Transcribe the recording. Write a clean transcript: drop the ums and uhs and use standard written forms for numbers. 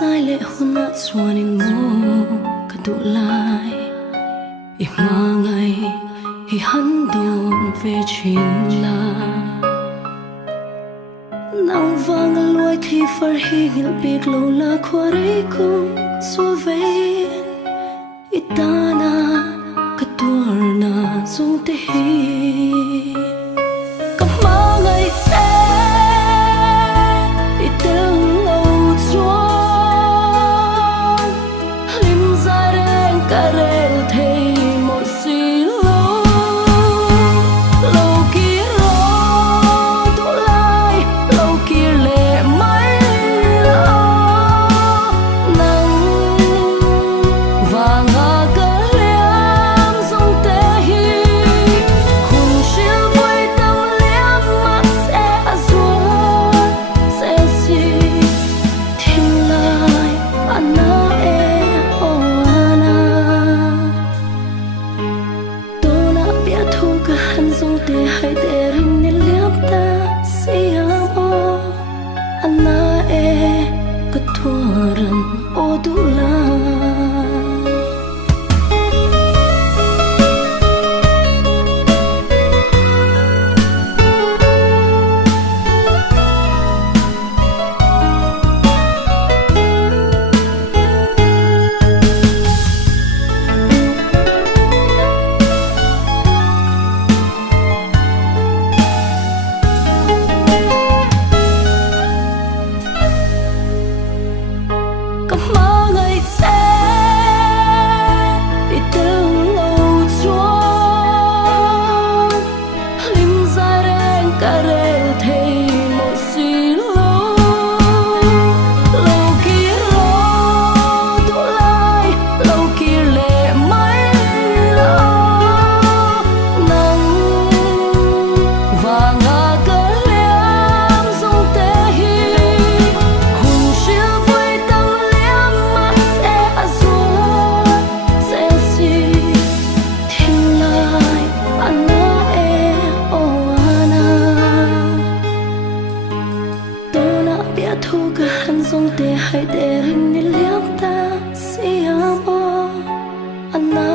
sai lệ hôn nát xuân in mô cả tụ lại im mà ngày hi hắn đồn về chuyện là nang vang loi thi phar hi ngil bik lo la khwari kum so ve itana ka turna zung te hi kama ngai se itel lo chuan lim za reng ka rel thei mo si lo lo ki ro tu lai lo ki le mai lo nang vàng ka liam zong te hi hun shil voi tâm liam mak se azua se si thing lai ana e o ana tona bia thu ka han zong te hai te rin ni liam ta siam o ana e ka thuaran o du la kama ngai se itel lo chuan lim za reng ka rel thei mo si lo lo ki ro tu lai lo ki le mai lo nang vàng ka liam zong te hi hun shil voi tâm liam mak se azua se si thing lai ana e o ana tona bia thu ka han zong te hai te rin ni liam ta siam o ana